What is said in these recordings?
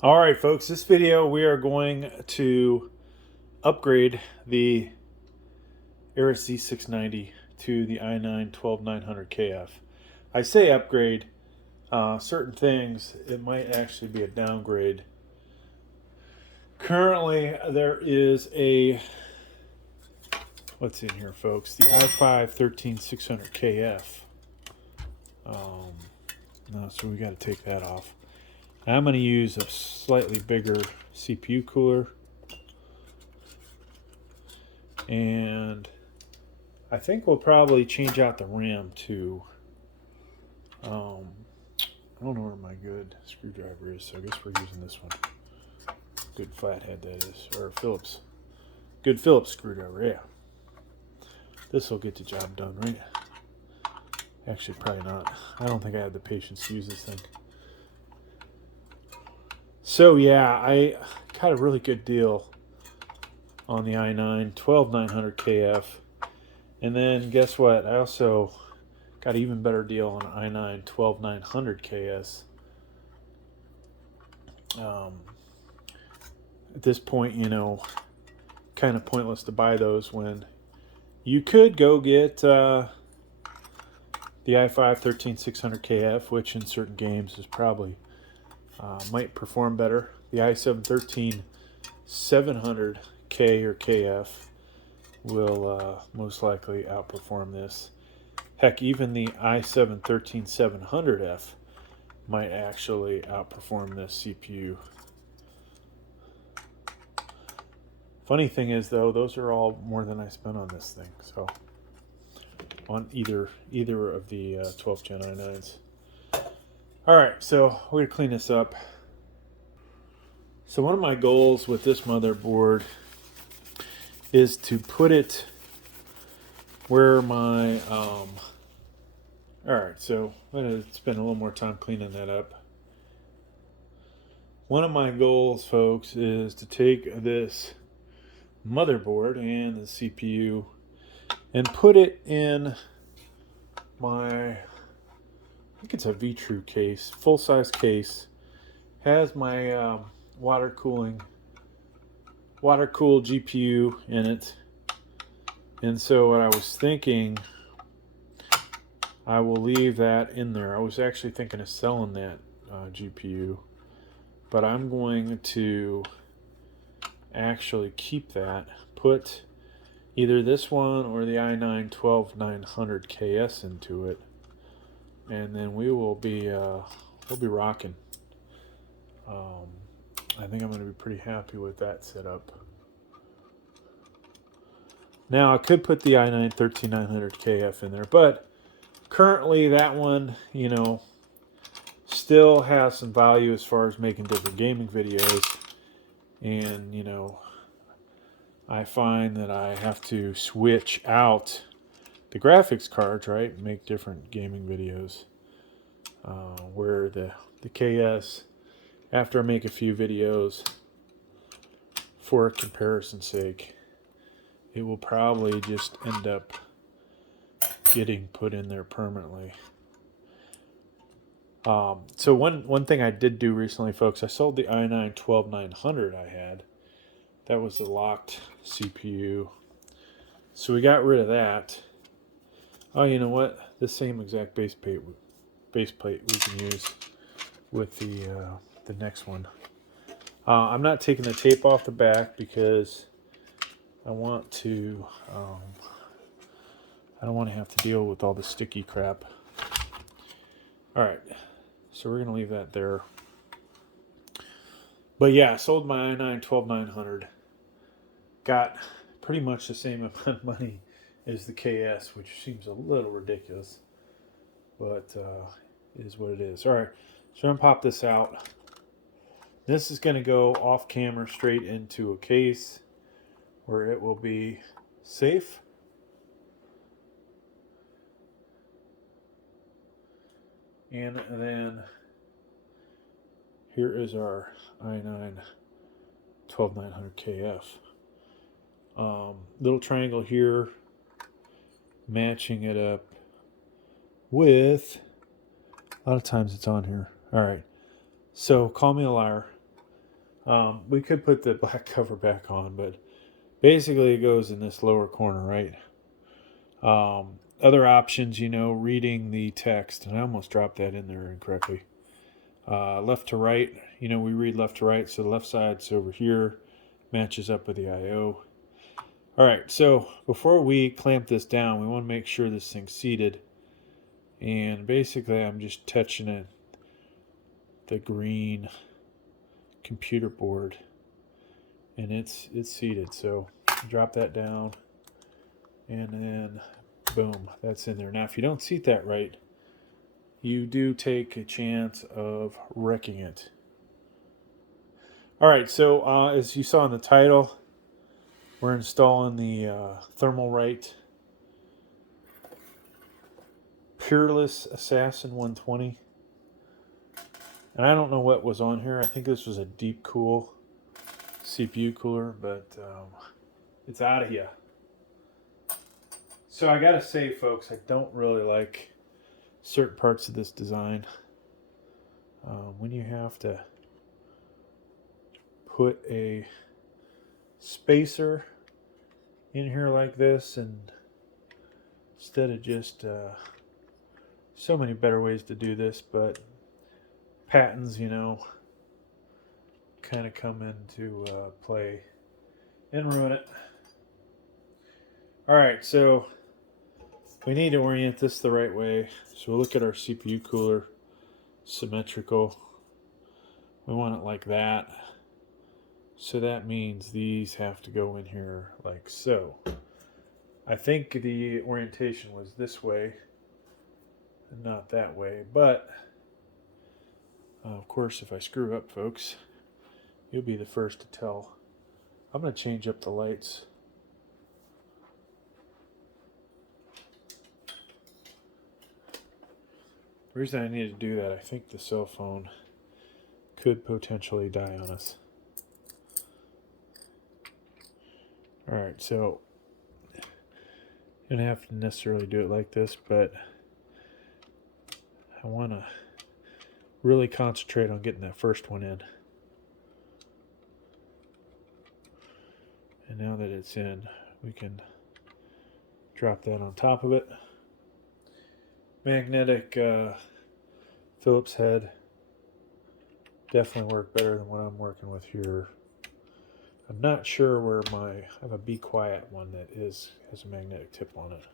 All right, folks, this video we are going to upgrade the Aorus Z690 to the I9-12900kf. I say upgrade, certain things, it might actually be a downgrade. Currently, there is a, what's in here, folks? The i5-13600kf. No, so we got to take that off. I'm going to use a slightly bigger CPU cooler. And I think we'll probably change out the RAM too. I don't know where my good screwdriver is, so I guess we're using this one. Good flathead, that is. Or Phillips. Good Phillips screwdriver, yeah. This will get the job done, right? Actually, probably not. I don't think I have the patience to use this thing. So, yeah, I got a really good deal on the i9-12900kf. And then, guess what? I also got an even better deal on i9-12900ks. At this point, you know, kind of pointless to buy those when you could go get the i5-13600kf, which in certain games is probably might perform better. The i7-13700k or kf will most likely outperform this. Heck, even the i7-13700f might actually outperform this CPU. Funny thing is, though, those are all more than I spent on this thing. So, on either of the 12th Gen i9s. All right, so we're gonna clean this up. So one of my goals with this motherboard is to put it where my all right, so I'm gonna spend a little more time cleaning that up. One of my goals, folks, is to take this motherboard and the CPU and put it in my, I think it's a V-True case, full-size case. Has my water-cooled GPU in it. And so what I was thinking, I will leave that in there. I was actually thinking of selling that GPU, but I'm going to actually keep that, put either this one or the i9-12900ks into it, and then we will be we'll be rocking. I think I'm going to be pretty happy with that setup. Now I could put the i9-13900kf in there, but currently that one, you know, still has some value as far as making different gaming videos. And, you know, I find that I have to switch out the graphics cards, right, make different gaming videos. Where the KS, after I make a few videos for comparison's sake, it will probably just end up getting put in there permanently. So one thing I did do recently, folks, I sold the i9-12900 I had. That was the locked CPU. So we got rid of that. Oh, you know what? The same exact base plate we can use with the next one. I'm not taking the tape off the back because I want to. I don't want to have to deal with all the sticky crap. All right, so we're gonna leave that there. But yeah, I sold my i9-12900. Got pretty much the same amount of money as the KS, which seems a little ridiculous, but it is what it is. All right, so I'm gonna pop this out. This is gonna go off camera straight into a case where it will be safe. And then here is our i9-12900kf. Little triangle here, matching it up with, a lot of times it's on here. All right, so call me a liar. We could put the black cover back on, but basically it goes in this lower corner, right? Other options, reading the text, and I almost dropped that in there incorrectly. Left to right, we read left to right, so the left side's over here, matches up with the I/O. All right, so before we clamp this down, we want to make sure this thing's seated, and basically I'm just touching it, the green computer board, and it's seated. So drop that down, and then boom, that's in there. Now if you don't seat that right, you do take a chance of wrecking it. All right, so as you saw in the title, we're installing the Thermalright Peerless Assassin 120. And I don't know what was on here. I think this was a deep cool CPU cooler, but it's out of here. So I gotta say, folks, I don't really like certain parts of this design. When you have to put a spacer in here like this, and instead of just so many better ways to do this, but patents, kind of come into play and ruin it. All right, so we need to orient this the right way. So we'll look at our CPU cooler, symmetrical. We want it like that. So that means these have to go in here like so. I think the orientation was this way and not that way, but of course, if I screw up, folks, you'll be the first to tell. I'm going to change up the lights. The reason I need to do that, I think the cell phone could potentially die on us. Alright, so you don't have to necessarily do it like this, but I want to really concentrate on getting that first one in. And now that it's in, we can drop that on top of it. Magnetic Phillips head definitely work better than what I'm working with here. I'm not sure where I have a Be Quiet one that has a magnetic tip on it.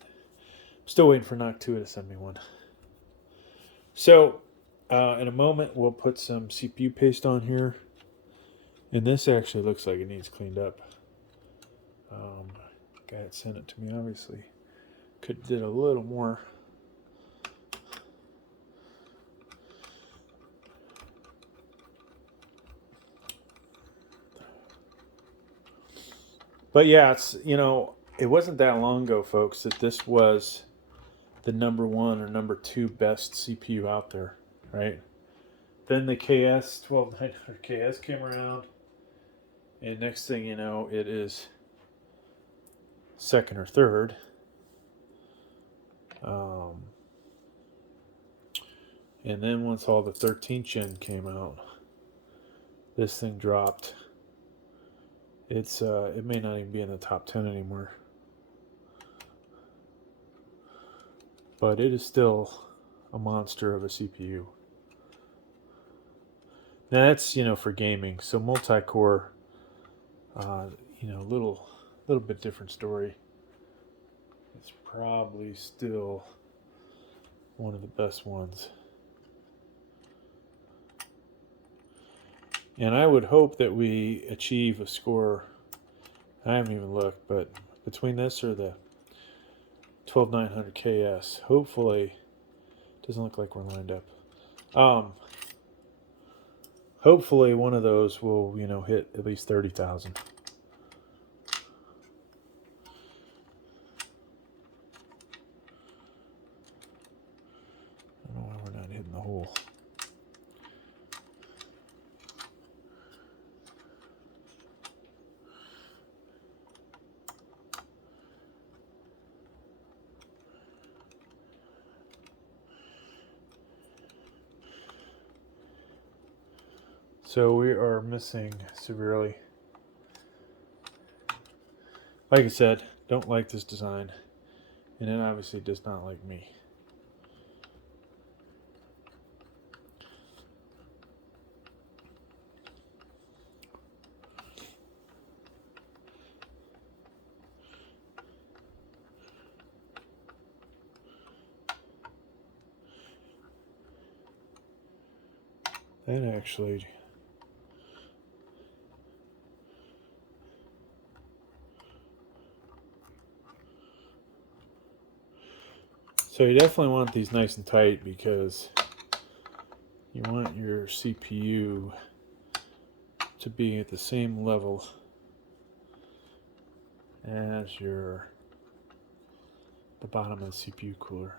I'm still waiting for Knock 2 to send me one. So in a moment we'll put some CPU paste on here, and this actually looks like it needs cleaned up. Guy that sent it to me obviously could did a little more. But yeah, it's it wasn't that long ago, folks, that this was the number 1 or number 2 best CPU out there, right? Then the I9-12900kf came around, and next thing you know, it is second or third. And then once all the 13th gen came out, this thing dropped. It may not even be in the top 10 anymore, but it is still a monster of a CPU. Now that's for gaming. So multi-core, little bit different story. It's probably still one of the best ones. And I would hope that we achieve a score. I haven't even looked, but between this or the 12900kf, hopefully, doesn't look like we're lined up. Hopefully one of those will, hit at least 30,000. I don't know why we're not hitting the hole. So we are missing severely. Like I said, don't like this design, and it obviously does not like me. That actually, so you definitely want these nice and tight because you want your CPU to be at the same level as the bottom of the CPU cooler.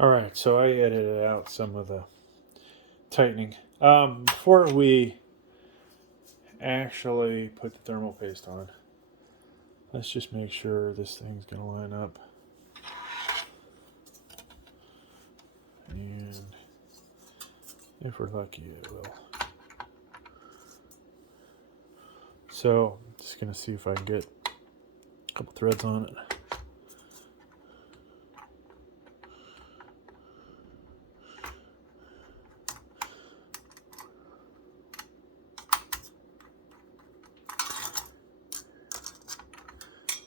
Alright, so I edited out some of the tightening. Before we actually put the thermal paste on, let's just make sure this thing's going to line up. And if we're lucky, it will. So, just going to see if I can get a couple threads on it.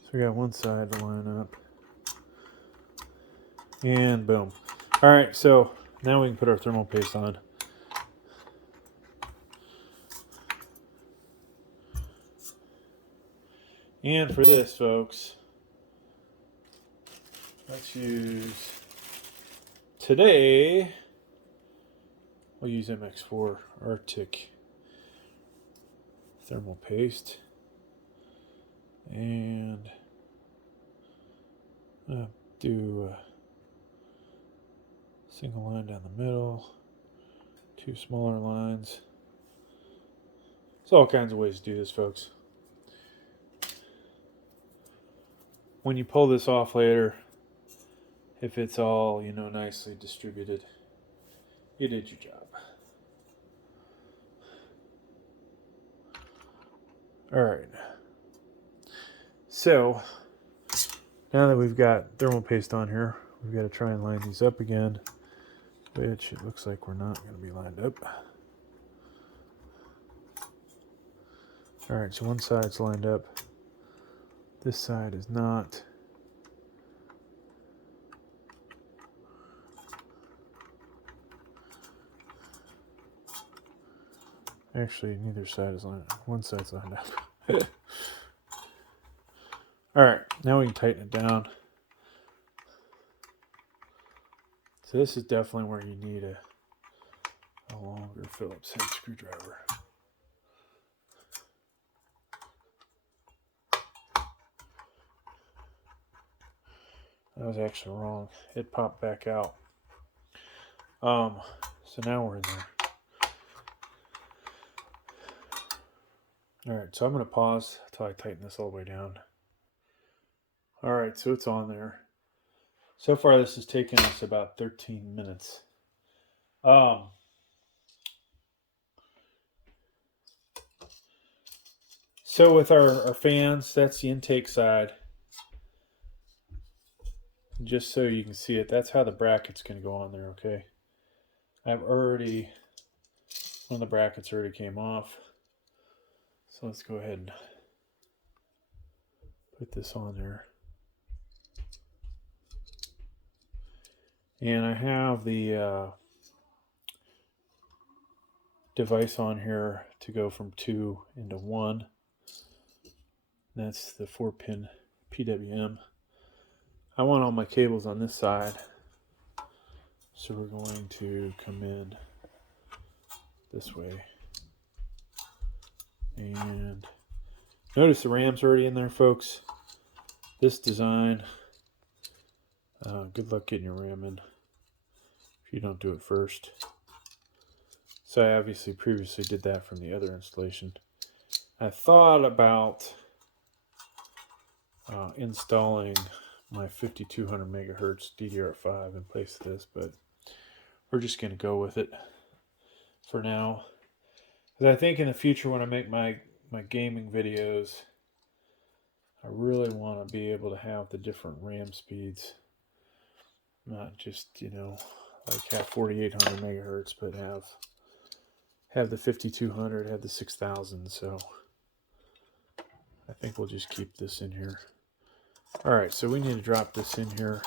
So we got one side to line up. And boom. Alright, so now we can put our thermal paste on. And for this, folks, let's use, today, we'll use MX4 Arctic thermal paste. And do a single line down the middle, two smaller lines. There's all kinds of ways to do this, folks. When you pull this off later, if it's all, nicely distributed, you did your job. Alright. So, now that we've got thermal paste on here, we've got to try and line these up again, which it looks like we're not going to be lined up. Alright, so one side's lined up. This side is not. Actually, neither side is lined up. One side's lined up. Alright, now we can tighten it down. So this is definitely where you need a longer Phillips head screwdriver. That was actually wrong. It popped back out. So now we're in there. Alright, so I'm going to pause until I tighten this all the way down. Alright, so it's on there. So far this has taken us about 13 minutes. So with our fans, that's the intake side. Just so you can see it, that's how the bracket's going to go on there, okay? One of the brackets already came off. So let's go ahead and put this on there. And I have the device on here to go from 2 into 1. That's the 4-pin PWM. I want all my cables on this side. So we're going to come in this way. And notice the ram's already in there, folks. This design, good luck getting your ram in if you don't do it first. So I obviously previously did that from the other installation. I thought about installing my 5200 megahertz DDR5 in place of this, but we're just going to go with it for now. Because I think in the future when I make my gaming videos, I really want to be able to have the different RAM speeds. Not just, like have 4800 megahertz, but have the 5200, have the 6000. So I think we'll just keep this in here. All right, so we need to drop this in here.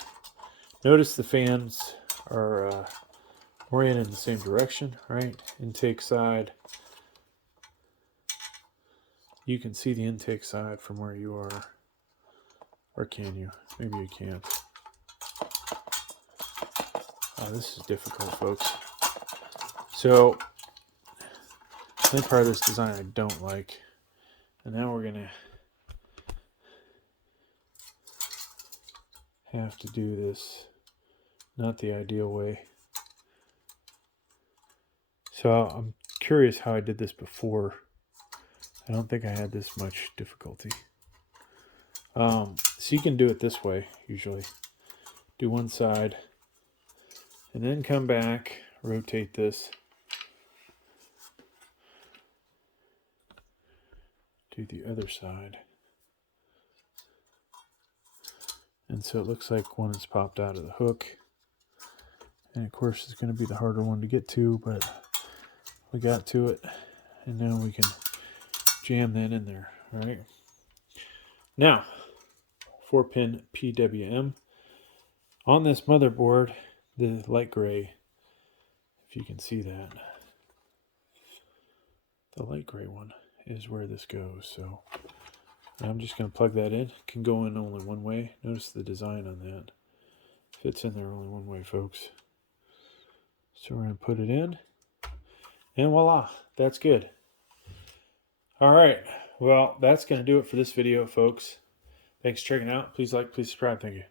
Notice the fans are oriented in the same direction, right? Intake side. You can see the intake side from where you are. Or can you? Maybe you can't. Oh, this is difficult, folks. So, the only part of this design I don't like. And now we're going to have to do this not the ideal way. So I'm curious how I did this before. I don't think I had this much difficulty. So you can do it this way, usually. Do one side, and then come back, rotate this. Do the other side. And so it looks like one has popped out of the hook. And of course it's going to be the harder one to get to, but we got to it. And now we can jam that in there, all right? Now, 4-pin PWM. On this motherboard, the light gray, if you can see that, the light gray one is where this goes. So I'm just going to plug that in. It can go in only one way. Notice the design on that. Fits in there only one way, folks. So we're going to put it in. And voila, that's good. All right. Well, that's going to do it for this video, folks. Thanks for checking out. Please like, please subscribe. Thank you.